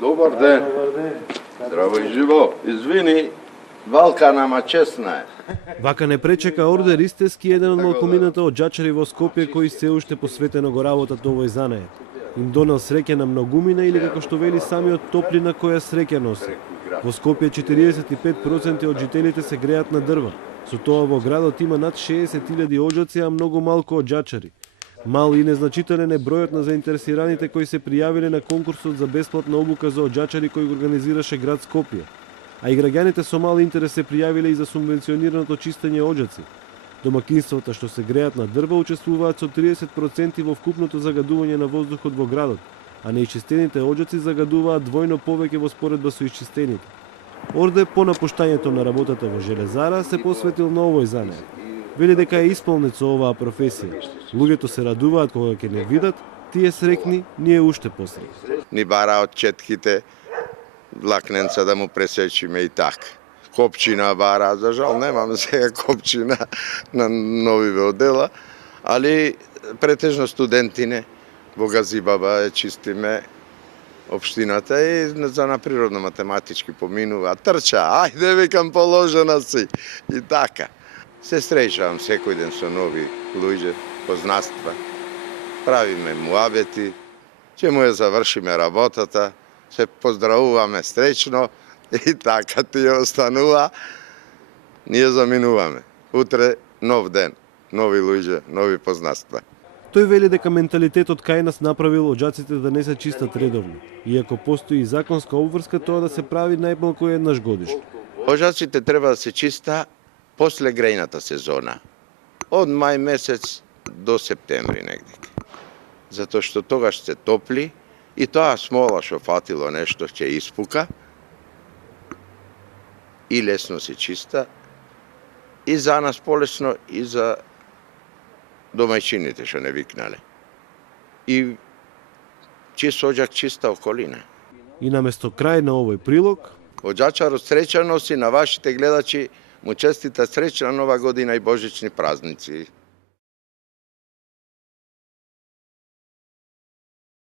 Добар ден. Здраво и живо. Извини, валка нама чесна е. Вака не пречека Орде Ристески, еден од малкумината од џачари во Скопје кои се уште посветено го работат овој занае. Им донел среќа на многумина или како што вели самиот топлина која среќа носи. Во Скопје 45% од жителите се греат на дрва. Со тоа во градот има над 60.000 оџаци, а многу малку од џачари. Мал и незначителен е бројот на заинтересираните кои се пријавиле на конкурсот за бесплатна обука за оџачари кој го организираше град Скопје. А и граѓаните со мал интерес се пријавиле и за субвенционираното чистење оџаци. Домакинствата што се греат на дрва учествуваат со 30% во вкупното загадување на воздухот во градот, а неичистените оџаци загадуваат двојно повеќе во споредба со исчистените. Орде по напуштањето на работата во Железара се посветил на овој занае. Вели дека е исполнет со оваа професија. Луѓето се радуваат кога ќе не видат, тие срекни, ние уште посрекни. Ни бараат четките, влакненца да му пресечиме и така. Копчина бара, за жал немаме сега копчина на новиве одела, али претежно студентине во Газибаба е чистиме општината и за на природно-математички поминува. Трча, ајде викам положена си и така. Се среќавам секој ден со нови луѓе, познанства. Правиме муабети, ќе му ја завршиме работата, се поздравуваме среќно и така тие останува. Ние заминуваме. Утре нов ден, нови луѓе, нови познанства. Тој вели дека менталитетот кај нас направил оџаците да не се чистат редовно, иако постои и законска обврска тоа да се прави најмалку еднаш годишно. Оџаците треба да се чиста после грејната сезона, од мај месец до септември негде. Затоа што тогаш се топли и тоа смола што фатило нешто ќе испука и лесно се чиста и за нас полесно и за домајчините што не викнале. И чист оџак, чиста околина. И наместо крај на овој прилог, Оџачарот среќа носи, на вашите гледачи му честита среќна нова година и божични празници.